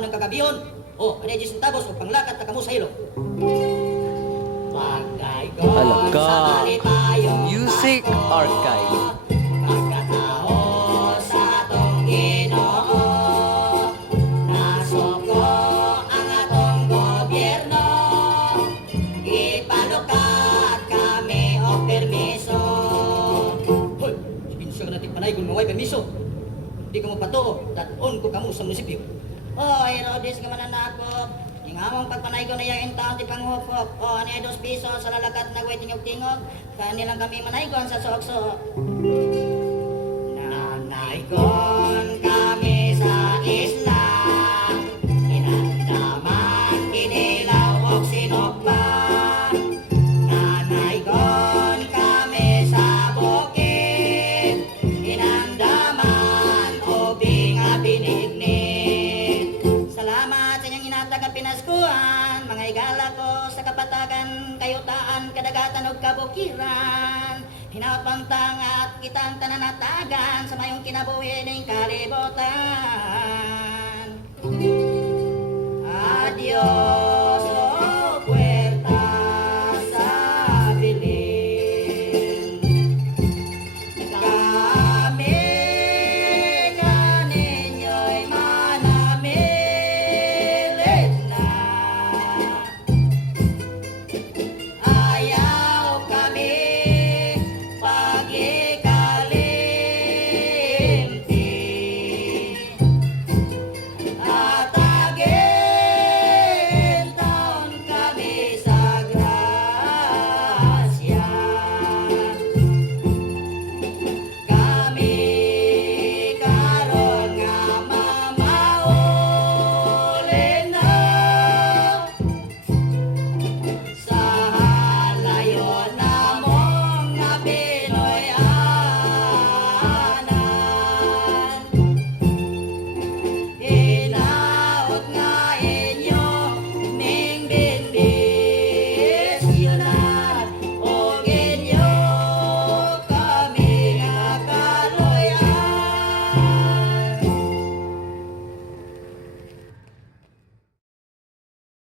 ng kagabiyon. O, anay 10 centavos o panglakat na kamo sa ilo. Pagkaigon Alaga. sa malipayong Music Pasko, Archive. pagkatao sa atong Ginoo, nasuko ang atong gobyerno, ipalukat kami o permiso. Hoy, sinsyo ka natin panay kung maway permiso. Di ka mo patuo, daton ko kamo sa munisipyo. Hoy, Rodis ka mananakop. Yung among pagpanay ko na yung taon ti panghupok. O, ano yung 2 piso sa lalakat na gway tingog-tingog. Kanilang kami manaygon sa sokso. Nanaygon kami sa isla. Inandaman, kinilaw o sinokba. Nanaygon kami sa bukid. Inandaman o binga binignit. Salamat sa inyong inatag at pinaskuhan. Mga igala ko sa kapatagan, kayutaan, kadagatan o kabukiran. Hinapantang at kitang tananatagan sa mayong kinabuhi ng kalibutan. Adios.